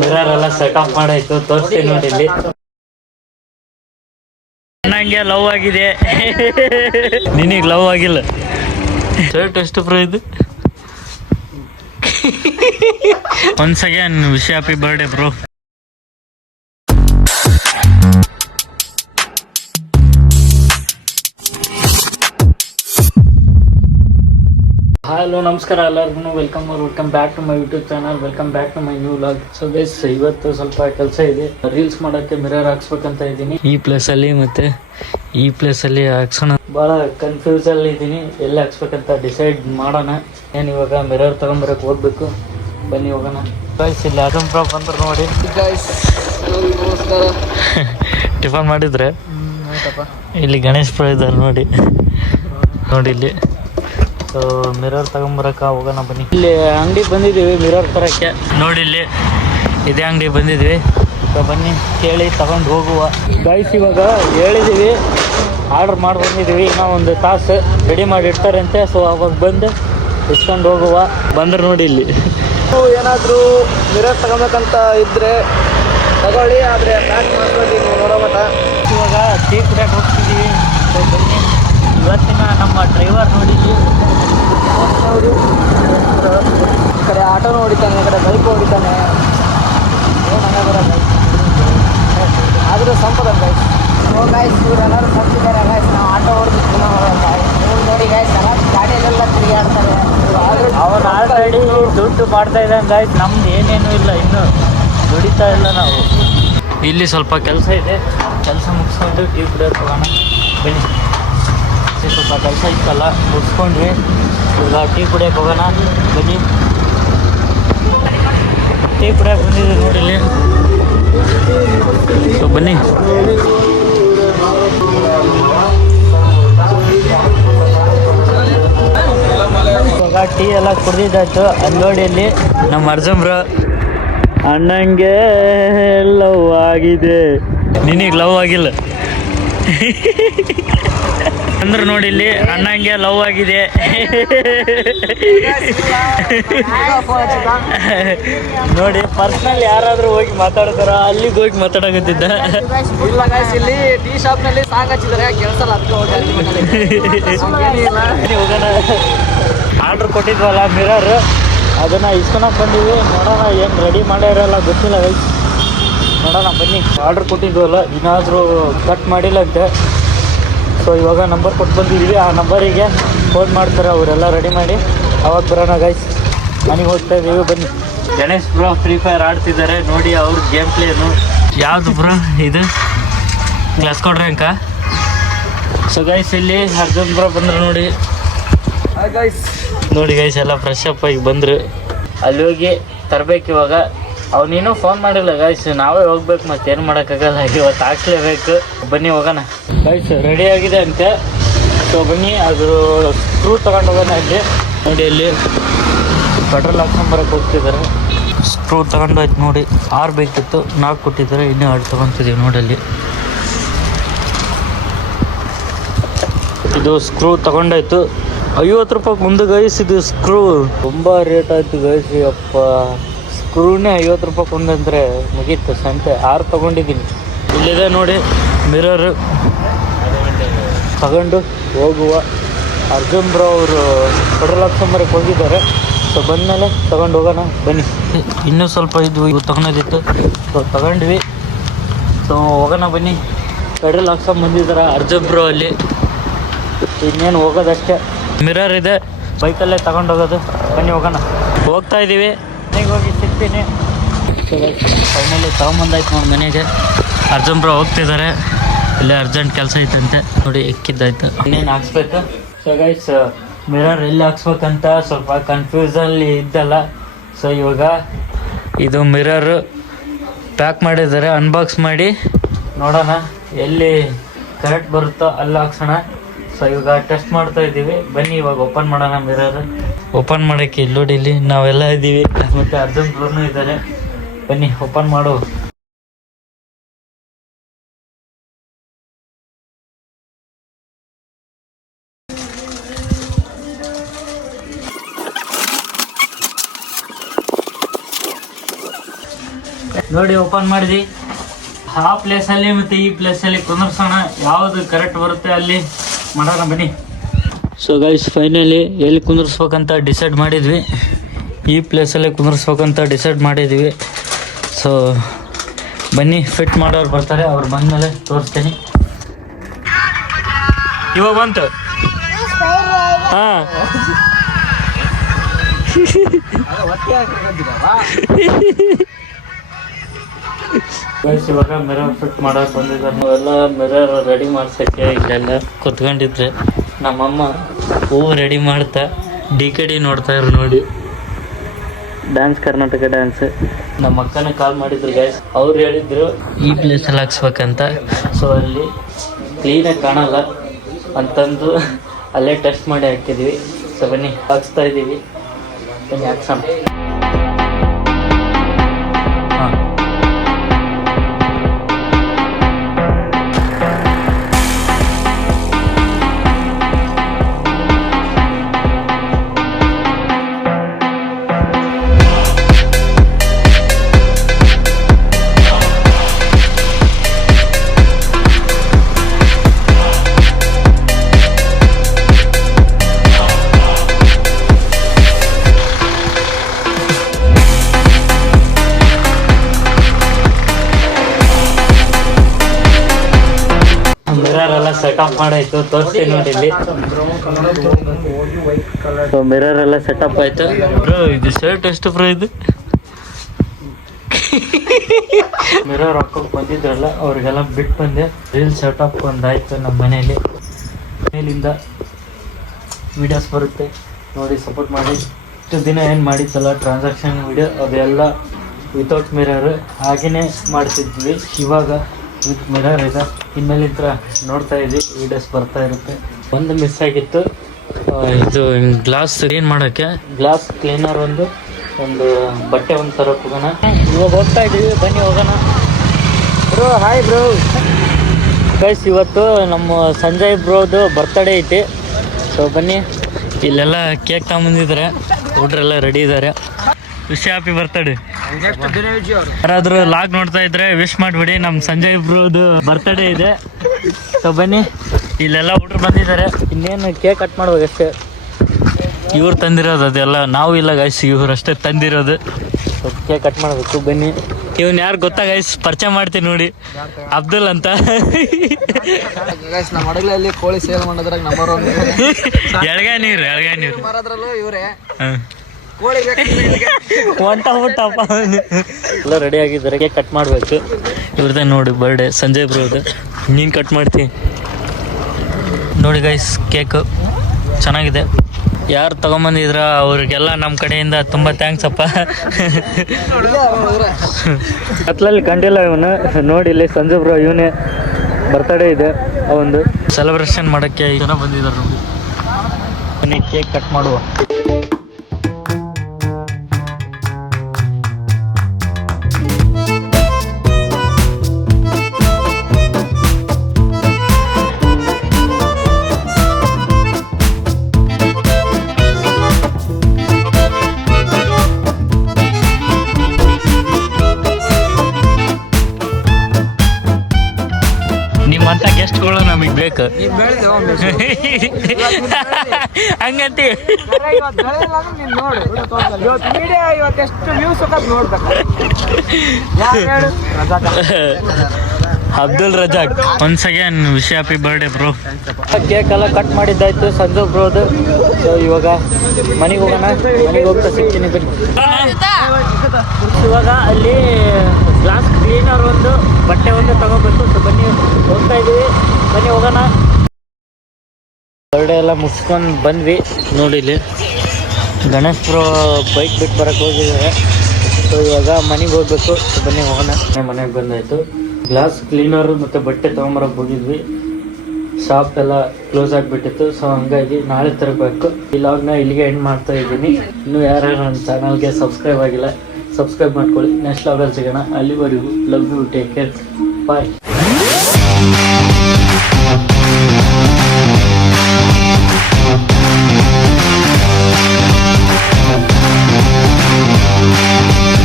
Mirror ಎಲ್ಲ setup ಮಾಡಾಯ್ತು, ತೋರಿಸ್ತೀನಿ ನೋಡಿ ಇಲ್ಲಿ. ನಂಗೆ ಲವ್ ಆಗಿದೆ, ನಿನಗೆ ಲವ್ ಆಗಿಲ್ಲ. ಶರ್ಟ್ ಎಷ್ಟು ಬ್ರೋ ಇದು? Once again wish happy birthday bro. Hello ನಮಸ್ಕಾರ ಎಲ್ಲರಿಗೂ, welcome back to my YouTube channel, welcome back to my new vlog. So guys, ಇವತ್ತು ಸ್ವಲ್ಪ ಕೆಲಸ ಇದೆ. ರೀಲ್ಸ್ ಮಾಡೋಕ್ಕೆ ಮಿರರ್ ಹಾಕ್ಸ್ಬೇಕಂತ ಇದ್ದೀನಿ. ಈ ಪ್ಲೇಸಲ್ಲಿ ಮತ್ತೆ ಈ ಪ್ಲೇಸಲ್ಲಿ ಹಾಕ್ಸೋಣ. ಭಾಳ ಕನ್ಫ್ಯೂಸಲ್ಲಿ ಇದ್ದೀನಿ, ಎಲ್ಲಿ ಹಾಕ್ಸ್ಬೇಕಂತ ಡಿಸೈಡ್ ಮಾಡೋಣ. ಏನು ಇವಾಗ ಮಿರರ್ ತೊಗೊಂಬರಕ್ಕೆ ಹೋಗ್ಬೇಕು, ಬನ್ನಿ ಹೋಗೋಣ. ಗೈಸ್, ಇಲ್ಲಿ ಅದೊಂದು ಪ್ರಾಪ್ ಅಂದ್ರೆ ನೋಡಿ ಗೈಸ್. ಟಿಫನ್ ಮಾಡಿದ್ರೆ ಇಲ್ಲಿ ಗಣೇಶ್ ಪ್ರೋ ಇದ್ದಾರೆ ನೋಡಿ ಇಲ್ಲಿ. ಸೊ ಮಿರರ್ ತಗೊಂಬರಕ್ಕೆ ಹೋಗೋಣ ಬನ್ನಿ. ಇಲ್ಲಿ ಅಂಗಡಿಗೆ ಬಂದಿದ್ದೀವಿ ಮಿರರ್ ತರಕ್ಕೆ. ನೋಡಿ ಇಲ್ಲಿ ಇದೇ ಅಂಗಡಿ ಬಂದಿದ್ವಿ. ಸೊ ಬನ್ನಿ ಕೇಳಿ ತಗೊಂಡು ಹೋಗುವ. ಗೈಸ್, ಇವಾಗ ಹೇಳಿದ್ದೀವಿ, ಆರ್ಡ್ರ್ ಮಾಡಿ ಬಂದಿದ್ದೀವಿ. ಇನ್ನೂ ಒಂದು ತಾಸು ರೆಡಿ ಮಾಡಿ ಇಡ್ತಾರಂತೆ. ಸೊ ಅವಾಗ ಬಂದು ಇಸ್ಕೊಂಡು ಹೋಗುವ. ಬಂದ್ರೆ ನೋಡಿ ಇಲ್ಲಿ ಏನಾದರೂ ಮಿರರ್ ತಗೊಬೇಕಂತ ಇದ್ದರೆ ತಗೊಳ್ಳಿ, ಆದರೆ ಪ್ಯಾಕ್ ಮಾಡ್ಕೊಂಡು ನೀವು ನೋಡೋ ಮಟ್ಟ. ಇವಾಗ ಟೀ ಕುಡಿಯೋಕೆ ಹೋಗ್ತಿದ್ದೀವಿ. ಸೊ ಬನ್ನಿ, ಇವತ್ತಿನ ನಮ್ಮ ಡ್ರೈವರ್ ನೋಡಿ ಈ ಕಡೆ ಆಟೋನು ಹೊಡಿತಾನೆ, ಈ ಕಡೆ ಬೈಕ್ ಹೊಡಿತಾನೆ. ಆದರೂ ಸಂಪದ ಗೈಸ್. ಗೈಸ್, ಇವರೆಲ್ಲರೂ ಸಂಪಿದ್ದಾರೆ ಗೈಸ್. ನಾವು ಆಟೋ ಹೊಡೆದು ನೋಡಿ ಗೈಸ್, ಎಲ್ಲ ಗಾಡಿಯಲ್ಲೆಲ್ಲ ತಿರುಗಾಡ್ತಾರೆ. ಅವನು ಆಲ್ರೆಡಿ ದುಡ್ಡು ಮಾಡ್ತಾ ಇದ್ದಾನೆ ಗೈಸ್. ನಮ್ದು ಏನೇನು ಇಲ್ಲ, ಇನ್ನೂ ದುಡಿತಾ ಇಲ್ಲ ನಾವು. ಇಲ್ಲಿ ಸ್ವಲ್ಪ ಕೆಲಸ ಇದೆ, ಕೆಲಸ ಮುಗಿಸ್ಕೊಂಡು ಟೀ ಕುಡಿಯೋಕೆ ಹೋಗೋಣ ಬನ್ನಿ. ಸ್ವಲ್ಪ ಕೆಲಸ ಇತ್ತಲ್ಲ, ಮುಗಿಸ್ಕೊಂಡ್ವಿ. ಈಗ ಟೀ ಕುಡಿಯೋಕೆ ಹೋಗೋಣ ಬನ್ನಿ. ಟೀ ಕುಡಿಯೋಕೆ ಬಂದಿದ್ದೀವಿ ನೋಡಿ ಇಲ್ಲಿ. ಸೊ ಬನ್ನಿ. ಇವಾಗ ಟೀ ಎಲ್ಲ ಕುಡ್ದಿದ್ದಾಯ್ತು. ಅಂಗಡಿಯಲ್ಲಿ ನಮ್ಮ ಅರ್ಜುನ್ ಅಣ್ಣಂಗೆ ಲವ್ ಆಗಿದೆ, ನಿನಗೆ ಲವ್ ಆಗಿಲ್ಲ ಅಂದ್ರೆ ನೋಡಿ ಇಲ್ಲಿ ಅಣ್ಣಂಗೆ ಲವ್ ಆಗಿದೆ. ನೋಡಿ, ಪರ್ಸನಲ್ ಯಾರಾದ್ರೂ ಹೋಗಿ ಮಾತಾಡ್ತಾರ, ಅಲ್ಲಿಗೆ ಹೋಗಿ ಮಾತಾಡಕತ್ತಿದ್ದ. ಇಲ್ಲ ಗೈಸ್, ಇಲ್ಲಿ ಟೀ ಶಾಪ್ನಲ್ಲಿ ಸಾಂಗ್ ಹಚ್ಚಿದ್ದಾರೆ, ಕೇಳಿಸಲ್ಲ. ಅದಕ್ಕೆ ಹೋಗೋಣ. ಆರ್ಡ್ರ್ ಕೊಟ್ಟಿದ್ವಲ್ಲ ಮಿರರ್, ಅದನ್ನು ಇಸ್ಕೊಳಕ್ಕೆ ಬಂದೀವಿ. ನೋಡೋಣ, ಏನು ರೆಡಿ ಮಾಡಿರಲ್ಲ ಗೊತ್ತಿಲ್ಲ ಗೈಸ್. ನೋಡೋಣ ಬನ್ನಿ. ಆರ್ಡ್ರ್ ಕೊಟ್ಟಿದ್ವಲ್ಲ, ಏನಾದರೂ ಕಟ್ ಮಾಡಿಲ್ಲಂತೆ. ಸೊ ಇವಾಗ ನಂಬರ್ ಕೊಟ್ಟು ಬಂದಿದ್ದೀವಿ. ಆ ನಂಬರಿಗೆ ಫೋನ್ ಮಾಡ್ತಾರೆ ಅವರೆಲ್ಲ ರೆಡಿ ಮಾಡಿ. ಅವಾಗ ಬರೋಣ ಗೈಸ್. ಮನೆಗೆ ಹೋಗ್ತಾ ಇದ್ದೀವಿ ಬನ್ನಿ. ಗಣೇಶ್ ಬ್ರೋ ಫ್ರೀ ಫೈರ್ ಆಡ್ತಿದ್ದಾರೆ ನೋಡಿ. ಅವ್ರ ಗೇಮ್ ಪ್ಲೇನು ಯಾವುದು ಬ್ರೋ ಇದು? ಕ್ಲಾಸ್ ಕೊಡ್ರಿ ಅಂಕ. ಸೊ ಗೈಸ್, ಇಲ್ಲಿ ಅರ್ಜುನ್ ಬ್ರೋ ಬಂದರು ನೋಡಿ. ಗೈಸ್ ನೋಡಿ ಗೈಸ್, ಎಲ್ಲ ಫ್ರೆಶ್ ಅಪ್ ಆಗಿ ಬಂದರು. ಅಲ್ಲಿ ಹೋಗಿ ತರಬೇಕು ಇವಾಗ. ಅವನೇನೂ ಫೋನ್ ಮಾಡಿಲ್ಲ ಗೈಸ್, ನಾವೇ ಹೋಗ್ಬೇಕು, ಮತ್ತೇನು ಮಾಡೋಕ್ಕಾಗಲ್ಲ. ಇವತ್ತು ಹಾಕ್ಲೇಬೇಕು. ಬನ್ನಿ ಹೋಗೋಣ ಗೈಸ್. ರೆಡಿ ಆಗಿದೆ ಅಂತೆ. ಸೊ ಬನ್ನಿ, ಅದು ಸ್ಕ್ರೂ ತಗೊಂಡು ಹೋಗೋಣ. ಅಲ್ಲಿ ನೋಡಿ, ಅಲ್ಲಿ ಪೆಟ್ರೋಲ್ ಹಾಕ್ಕೊಂಬರಕ್ಕೆ ಹೋಗ್ತಿದ್ದಾರೆ. ಸ್ಕ್ರೂ ತಗೊಂಡು ಆಯ್ತು ನೋಡಿ. 6 ಬೇಕಿತ್ತು, 4 ಕೊಟ್ಟಿದ್ದಾರೆ, ಇನ್ನೂ 2 ತೊಗೊತಿದ್ದೀವಿ ನೋಡಿ. ಅಲ್ಲಿ ಇದು ಸ್ಕ್ರೂ ತಗೊಂಡಾಯ್ತು. 50 ರೂಪಾಯಿ ಮುಂದೆ ಗೈಸ್. ಇದು ಸ್ಕ್ರೂ ತುಂಬ ರೇಟ್ ಆಯಿತು ಗೈಸ್. ಅಪ್ಪ, ಸ್ಕ್ರೂನೇ 50 ರೂಪಾಯಿ ಕೊಂದಂದರೆ ಮುಗೀತು ಸಂತೆ. 6 ತೊಗೊಂಡಿದ್ದೀನಿ. ಇಲ್ಲಿದೆ ನೋಡಿ ಮಿರರ್. ತಗೊಂಡು ಹೋಗುವ. ಅರ್ಜುನ್ ಬ್ರೋ ಅವರು ಪೆಟ್ರೋಲ್ ಹಾಕ್ಸ್ಕೊಂಬರಕ್ಕೆ ಹೋಗಿದ್ದಾರೆ. ಸೊ ಬಂದಮೇಲೆ ತೊಗೊಂಡು ಹೋಗೋಣ ಬನ್ನಿ. ಇನ್ನೂ ಸ್ವಲ್ಪ ಇವು ತೊಗೊಳೋದಿತ್ತು. ಸೊ ತಗೊಂಡ್ವಿ. ಸೊ ಹೋಗೋಣ ಬನ್ನಿ. ಪೆಟ್ರೋಲ್ ಹಾಕ್ಸ್ಕೊಂಬಂದಿದ್ದಾರೆ ಅರ್ಜುನ್ ಬ್ರೋ ಅಲ್ಲಿ. ಇನ್ನೇನು ಹೋಗೋದಷ್ಟೇ. ಮಿರರ್ ಇದೆ, ಬೈಕಲ್ಲೇ ತಗೊಂಡು ಹೋಗೋದು. ಬನ್ನಿ ಹೋಗೋಣ. ಹೋಗ್ತಾ ಇದ್ದೀವಿ. ಮನೆಗೆ ಹೋಗಿ ಸಿಗ್ತೀನಿ. ಫೈನಲಿ ತೊಗೊಂಬಂದಾಯ್ತು ನೋಡಿ ಮನೆಗೆ. ಅರ್ಜುನ್ ಬ್ರೋ ಹೋಗ್ತಿದ್ದಾರೆ. ಇಲ್ಲೇ ಅರ್ಜೆಂಟ್ ಕೆಲಸ ಐತಂತೆ ನೋಡಿ, ಎಕ್ಕಿದ್ದಾಯ್ತು. ಇನ್ನೇನು ಹಾಕ್ಸ್ಬೇಕು. ಸೊ ಗೈಸ್, ಮಿರರ್ ಎಲ್ಲಿ ಹಾಕ್ಸ್ಬೇಕಂತ ಸ್ವಲ್ಪ ಕನ್ಫ್ಯೂಸಲ್ಲಿ ಇದ್ದಲ್ಲ. ಸೊ ಇವಾಗ ಇದು ಮಿರರ್ ಪ್ಯಾಕ್ ಮಾಡಿದ್ದಾರೆ. ಅನ್ಬಾಕ್ಸ್ ಮಾಡಿ ನೋಡೋಣ ಎಲ್ಲಿ ಕರೆಕ್ಟ್ ಬರುತ್ತೋ ಅಲ್ಲಿ ಹಾಕ್ಸೋಣ. ಸೊ ಇವಾಗ ಟೆಸ್ಟ್ ಮಾಡ್ತಾ ಇದ್ದೀವಿ. ಬನ್ನಿ ಇವಾಗ ಓಪನ್ ಮಾಡೋಣ ಮಿರರ್. ಓಪನ್ ಮಾಡೋಕ್ಕೆ ಇಲ್ಲಿ ನೋಡಿ, ಇಲ್ಲಿ ನಾವೆಲ್ಲ ಇದ್ದೀವಿ, ಮತ್ತು ಅರ್ಜುನ್ ಬ್ರೋನು ಇದ್ದಾರೆ. ಬನ್ನಿ ಓಪನ್ ಮಾಡು. ನೋಡಿ ಓಪನ್ ಮಾಡಿದ್ವಿ. ಆ ಪ್ಲೇಸಲ್ಲಿ ಮತ್ತು ಈ ಪ್ಲೇಸಲ್ಲಿ ಕುಂದರ್ಸೋಣ, ಯಾವುದು ಕರೆಕ್ಟ್ ಬರುತ್ತೆ ಅಲ್ಲಿ ಮಾಡೋಣ ಬನ್ನಿ. ಸೊ ಗೈಸ್ ಫೈನಲಿ ಎಲ್ಲಿ ಕುಂದರ್ಸ್ಬೇಕಂತ ಡಿಸೈಡ್ ಮಾಡಿದ್ವಿ. ಈ ಪ್ಲೇಸಲ್ಲೇ ಕುಂದರ್ಸ್ಬೇಕಂತ ಡಿಸೈಡ್ ಮಾಡಿದ್ವಿ. ಸೊ ಬನ್ನಿ, ಫಿಟ್ ಮಾಡೋರು ಬರ್ತಾರೆ, ಅವ್ರು ಬಂದಮೇಲೆ ತೋರಿಸ್ತೀನಿ. ಇವಾಗ ಬಂತು. ಹಾಂ ಗೈಸ್ ಇವಾಗ ಮಿರರ್ ಫಿಟ್ ಮಾಡೋಕೆ ಬಂದಿದ್ದಾರೆ. ಎಲ್ಲ ಮಿರರ್ ರೆಡಿ ಮಾಡ್ಸೋಕ್ಕೆ ಇಲ್ಲೆಲ್ಲ ಕುತ್ಕೊಂಡಿದ್ರೆ ನಮ್ಮಮ್ಮ ಹೂವು ರೆಡಿ ಮಾಡ್ತಾ DKD ನೋಡ್ತಾ ಇರು ನೋಡಿ. Dance Karnataka dance. ನಮ್ಮ ಅಕ್ಕನ ಕಾಲ್ ಮಾಡಿದ್ರು ಗೈಸ್, ಅವ್ರು ಹೇಳಿದ್ರು ಈ ಪ್ಲೇಸಲ್ಲಿ ಹಾಕ್ಸ್ಬೇಕಂತ. ಸೊ ಅಲ್ಲಿ ಕ್ಲೀನಾಗಿ ಕಾಣಲ್ಲ ಅಂತಂದು ಅಲ್ಲೇ ಟೆಸ್ಟ್ ಮಾಡಿ ಹಾಕಿದ್ವಿ. ಸೊ ಬನ್ನಿ ಹಾಕ್ಸ್ತಾ ಇದ್ದೀವಿ, ಬನ್ನಿ ಹಾಕ್ಸೋಣ. ಮಿರರ್ ಎಲ್ಲ ಸೆಟಪ್ ಮಾಡಾಯ್ತು, ತೋರಿಸ್ತೀನಿ ನೋಡಿ ಇಲ್ಲಿ. ಸೊ ಮಿರರ್ ಎಲ್ಲ ಸೆಟಪ್ ಆಯ್ತು. ಬ್ರೋ ಇದು ಶರ್ಟ್ ಎಷ್ಟು ಬ್ರೋ ಇದು? ಮಿರರ್ ಹಾಕೋಕೆ ಬಂದಿದ್ರಲ್ಲ ಅವ್ರಿಗೆಲ್ಲ ಬಿಟ್ಟು ಬಂದೆ. ರೀಲ್ ಸೆಟಪ್ ಒಂದಾಯ್ತು ನಮ್ಮ ಮನೆಯಲ್ಲಿ. ಮೇಲಿಂದ ವಿಡಿಯೋಸ್ ಬರುತ್ತೆ ನೋಡಿ, ಸಪೋರ್ಟ್ ಮಾಡಿ. ಇಷ್ಟು ದಿನ ಏನು ಮಾಡಿತ್ತಲ್ಲ ಟ್ರಾನ್ಸಾಕ್ಷನ್ ವಿಡಿಯೋ ಅದೆಲ್ಲ ವಿತೌಟ್ ಮಿರರ್ ಹಾಗೇ ಮಾಡ್ತಿದ್ವಿ. ಇವಾಗ ವಿತ್ ಮಿರರ್ ಇದೆ. ಇನ್ಮೇಲಿಂದ ನೋಡ್ತಾ ಇದ್ವಿ, ವೀಡಿಯೋಸ್ ಬರ್ತಾ ಇರುತ್ತೆ. ಒಂದು ಮಿಸ್ ಆಗಿತ್ತು, ಇದು ಗ್ಲಾಸ್ ಕ್ಲೀನ್ ಮಾಡೋಕ್ಕೆ ಗ್ಲಾಸ್ ಕ್ಲೀನರ್ ಒಂದು ಬಟ್ಟೆ ಒಂದು ತರಕ್ಕೆ ಹೋಗೋಣ. ಇವಾಗ ಹೋಗ್ತಾ ಇದ್ದೀವಿ, ಬನ್ನಿ ಹೋಗೋಣ. Bro hi bro. ಗೈಸ್ ಇವತ್ತು ನಮ್ಮ ಸಂಜಯ್ ಬ್ರೋದು ಬರ್ತ್ಡೇ ಐತಿ. ಸೊ ಬನ್ನಿ, ಇಲ್ಲೆಲ್ಲ ಕೇಕ್ ತಗೊಂಬಂದಿದ್ದಾರೆ, ಹುಡ್ರೆಲ್ಲ ರೆಡಿ ಇದ್ದಾರೆ. Wish happy birthday. ಯಾರಾದರೂ ಲಾಗ್ ನೋಡ್ತಾ ಇದ್ರೆ ವಿಶ್ ಮಾಡಿಬಿಡಿ, ನಮ್ಮ ಸಂಜಯ್ ಬ್ರೋದು ಬರ್ತ್ಡೇ ಇದೆ. ಸೊ ಬನ್ನಿ, ಇಲ್ಲೆಲ್ಲ ಹುಡ್ರು ಬಂದಿದ್ದಾರೆ. ಇನ್ನೇನು ಕೇಕ್ ಕಟ್ ಮಾಡ್ಬೇಕಷ್ಟೇ. ಇವ್ರು ತಂದಿರೋದು ಅದೆಲ್ಲ, ನಾವು ಇಲ್ಲ ಗೈಸ್, ಇವ್ರು ಅಷ್ಟೇ ತಂದಿರೋದು. ಕೇಕ್ ಕಟ್ ಮಾಡಬೇಕು. ಬನ್ನಿ, ಇವ್ನು ಯಾರು ಗೊತ್ತಾ ಗೈಸ್, ಪರಿಚಯ ಮಾಡ್ತೀನಿ ನೋಡಿ, ಅಬ್ದುಲ್ ಅಂತ. ನಮ್ಮ ಹಡಗಲಲ್ಲಿ ಕೋಳಿ ಸೇಲ್ ಮಾಡೋದ್ರಾಗ ನಂಬರ್ 1. ಎಳ್ಗಾ ನೀರು ಇವರೇ ಹಾಂ ಹೊಂಟಪ್ಪ. ಎಲ್ಲ ರೆಡಿ ಆಗಿದ್ದಾರೆ, ಕೇಕ್ ಕಟ್ ಮಾಡಬೇಕು. ಇವ್ರದ್ದೇ ನೋಡಿ ಬರ್ಡೇ, ಸಂಜಯ್ ಬ್ರೋದು. ನೀನು ಕಟ್ ಮಾಡ್ತೀನಿ ನೋಡಿ ಗೈಸ್. ಕೇಕು ಚೆನ್ನಾಗಿದೆ. ಯಾರು ತೊಗೊಂಬಂದಿದ್ರ ಅವ್ರಿಗೆಲ್ಲ ನಮ್ಮ ಕಡೆಯಿಂದ ತುಂಬ ಥ್ಯಾಂಕ್ಸ್ ಅಪ್ಪ. ಕತ್ಲಲ್ಲಿ ಕಂಡಿಲ್ಲ ಇವನು ನೋಡಿ. ಇಲ್ಲಿ ಸಂಜಯ್ ಬ್ರೋ ಇವನೇ ಬರ್ತ್ಡೇ ಇದೆ, ಅವೊಂದು ಸೆಲೆಬ್ರೇಷನ್ ಮಾಡೋಕ್ಕೆ ಜನ ಬಂದಿದ್ದಾರೆ ನೋಡಿ. ಬನ್ನಿ ಕೇಕ್ ಕಟ್ ಮಾಡುವ. ನಿಮ್ಮಂತ ಗೆಸ್ಟ್ಗಳು ನಮಗೆ ಬೇಕು. ಹಂಗಂತಿ Abdul Razak. Once again wish happy birthday bro. Cake ಎಲ್ಲ ಕಟ್ ಮಾಡಿದ್ದಾಯ್ತು ಸಂಜು ಬ್ರೋದು. ಸೊ ಇವಾಗ ಮನೆಗೆ ಹೋಗೋಣ, ಮನೆಗೆ ಹೋಗ್ತಾ ಸಿಗ್ತೀನಿ ಬನ್ನಿ. ಇವಾಗ ಅಲ್ಲಿ ಗ್ಲಾಸ್ ಕ್ಲೀನರ್ ಒಂದು ಬಟ್ಟೆ ಒಂದು ತಗೋಬೇಕು. ಸೊ ಬನ್ನಿ ಹೋಗ್ತಾ ಇದ್ದೀವಿ, ಬನ್ನಿ ಹೋಗೋಣ. ಬರ್ಡೇ ಎಲ್ಲ ಮುಗಿಸ್ಕೊಂಡು ಬಂದ್ವಿ ನೋಡಿ. ಇಲ್ಲಿ ಗಣೇಶ್ ಬ್ರೋ ಬೈಕ್ ಬಿಟ್ಟು ಬರೋಕ್ಕೆ ಹೋಗಿದ್ದಾರೆ. ಸೊ ಇವಾಗ ಮನೆಗೆ ಹೋಗ್ಬೇಕು. ಸೊ ಬನ್ನಿ ಹೋಗೋಣ. ಮನೆಗೆ ಬಂದಾಯಿತು. ಗ್ಲಾಸ್ ಕ್ಲೀನರು ಮತ್ತು ಬಟ್ಟೆ ತೊಗೊಂಬರೋಕೆ ಹೋಗಿದ್ವಿ. ಶಾಪ್ ಎಲ್ಲ ಕ್ಲೋಸ್ ಆಗಿಬಿಟ್ಟಿತ್ತು. ಸೊ ಹಂಗಾಗಿ ನಾಳೆ ತರಬೇಕು. ಈ ಲಾಗ್ನ ಇಲ್ಲಿಗೆ ಎಂಡ್ ಮಾಡ್ತಾ ಇದ್ದೀನಿ. ಇನ್ನೂ ಯಾರ್ಯಾರು ನನ್ನ ಚಾನಲ್ಗೆ ಸಬ್ಸ್ಕ್ರೈಬ್ ಆಗಿಲ್ಲ, ಸಬ್ಸ್ಕ್ರೈಬ್ ಮಾಡ್ಕೊಳ್ಳಿ. ನೆಕ್ಸ್ಟ್ ಲಾಗಲ್ಲಿ ಸಿಗೋಣ. ಅಲ್ಲಿವರೆಗೂ love you, take care, bye.